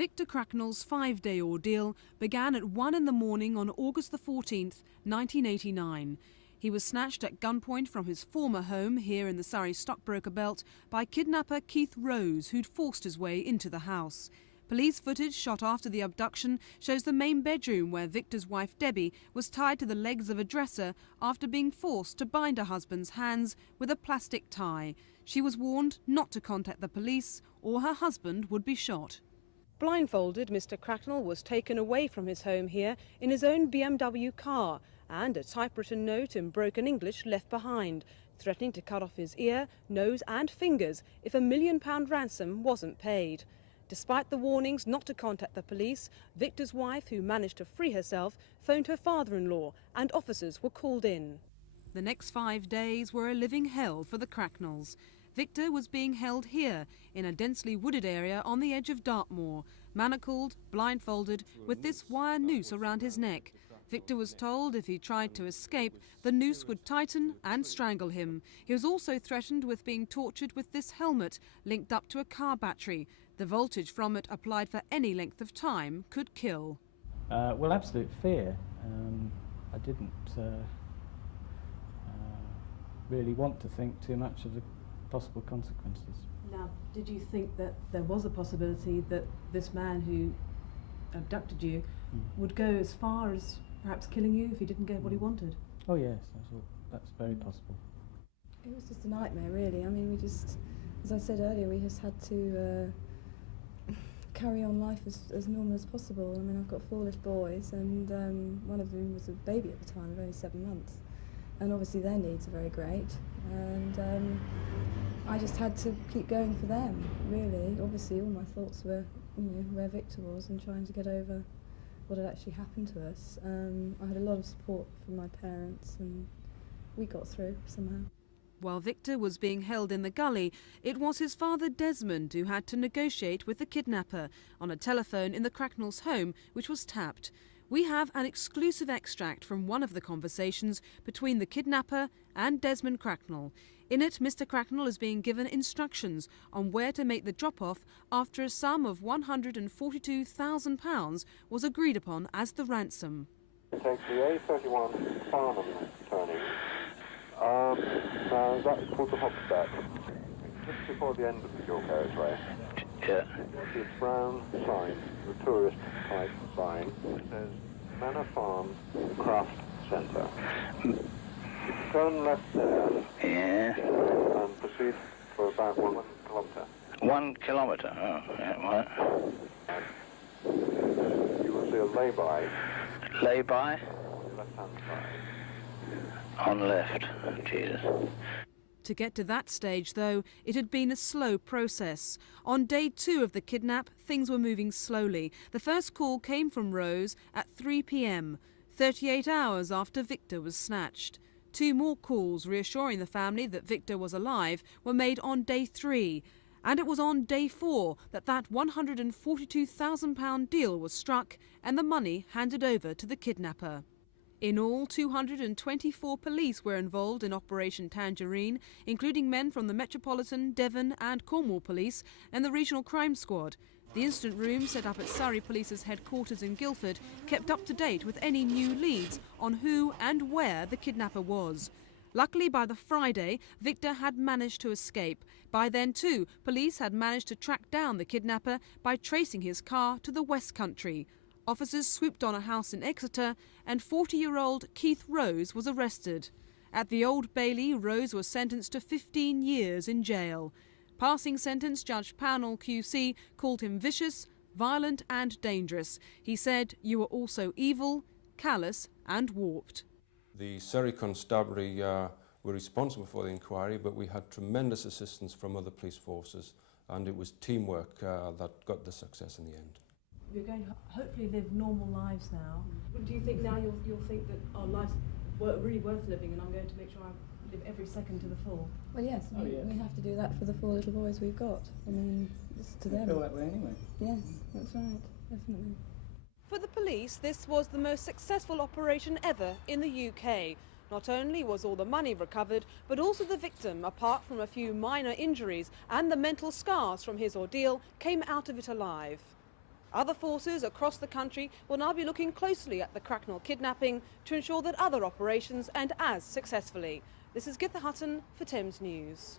Victor Cracknell's 5-day ordeal began at 1 in the morning on August the 14th, 1989. He was snatched at gunpoint from his former home here in the Surrey stockbroker belt by kidnapper Keith Rose, who'd forced his way into the house. Police footage shot after the abduction shows the main bedroom where Victor's wife Debbie was tied to the legs of a dresser after being forced to bind her husband's hands with a plastic tie. She was warned not to contact the police or her husband would be shot. Blindfolded, Mr. Cracknell was taken away from his home here in his own BMW car and a typewritten note in broken English left behind, threatening to cut off his ear, nose and fingers if £1 million ransom wasn't paid. Despite the warnings not to contact the police, Victor's wife, who managed to free herself, phoned her father-in-law and officers were called in. The next 5 days were a living hell for the Cracknells. Victor was being held here in a densely wooded area on the edge of Dartmoor, manacled, blindfolded, with this wire noose around his neck. Victor was told if he tried to escape, the noose would tighten and strangle him. He was also threatened with being tortured with this helmet linked up to a car battery. The voltage from it applied for any length of time could kill. Well, absolute fear. I didn't really want to think too much of the possible consequences. Now, did you think that there was a possibility that this man who abducted you would go as far as perhaps killing you if he didn't get what he wanted? Oh yes, that's very possible. It was just a nightmare, really. I mean, we just, as I said earlier, we just had to carry on life as normal as possible. I mean, I've got 4 little boys, and one of them was a baby at the time, of only 7 months. And obviously their needs are very great, and I just had to keep going for them, really. Obviously all my thoughts were, where Victor was and trying to get over what had actually happened to us. I had a lot of support from my parents and we got through somehow. While Victor was being held in the gully, it was his father Desmond who had to negotiate with the kidnapper on a telephone in the Cracknell's home, which was tapped. We have an exclusive extract from one of the conversations between the kidnapper and Desmond Cracknell. In it, Mr. Cracknell is being given instructions on where to make the drop-off after a sum of £142,000 was agreed upon as the ransom. It takes the A31 Farnham turning. Now that's called the Hopstack. Just before the end of the dual carriageway. Yeah. This brown sign, the tourist type sign, it says Manor Farm Craft Centre. Turn left there. Yeah. And proceed for about 1 kilometre. 1 kilometre, oh, yeah, right. You will see a lay-by. Lay-by? Left-hand side. On left, Jesus. To get to that stage, though, it had been a slow process. On day 2 of the kidnap, things were moving slowly. The first call came from Rose at 3 p.m, 38 hours after Victor was snatched. 2 more calls reassuring the family that Victor was alive were made on day 3. And it was on day 4 that £142,000 deal was struck and the money handed over to the kidnapper. In all, 224 police were involved in Operation Tangerine, including men from the Metropolitan, Devon and Cornwall Police and the Regional Crime Squad. The incident room, set up at Surrey Police's headquarters in Guildford, kept up to date with any new leads on who and where the kidnapper was. Luckily, by the Friday, Victor had managed to escape. By then, too, police had managed to track down the kidnapper by tracing his car to the West Country. Officers swooped on a house in Exeter and 40-year-old Keith Rose was arrested. At the Old Bailey, Rose was sentenced to 15 years in jail. Passing sentence, Judge Pownall QC called him vicious, violent and dangerous. He said, "You were also evil, callous and warped." The Surrey Constabulary were responsible for the inquiry, but we had tremendous assistance from other police forces and it was teamwork that got the success in the end. You're going to hopefully live normal lives now. Do you think now you'll think that our lives were really worth living and I'm going to make sure I live every second to the full? Well, yes, we have to do that for the 4 little boys we've got. I mean, it's to them. I feel that way anyway. Yes, that's right, definitely. For the police, this was the most successful operation ever in the UK. Not only was all the money recovered, but also the victim, apart from a few minor injuries and the mental scars from his ordeal, came out of it alive. Other forces across the country will now be looking closely at the Cracknell kidnapping to ensure that other operations end as successfully. This is Githa Hutton for Thames News.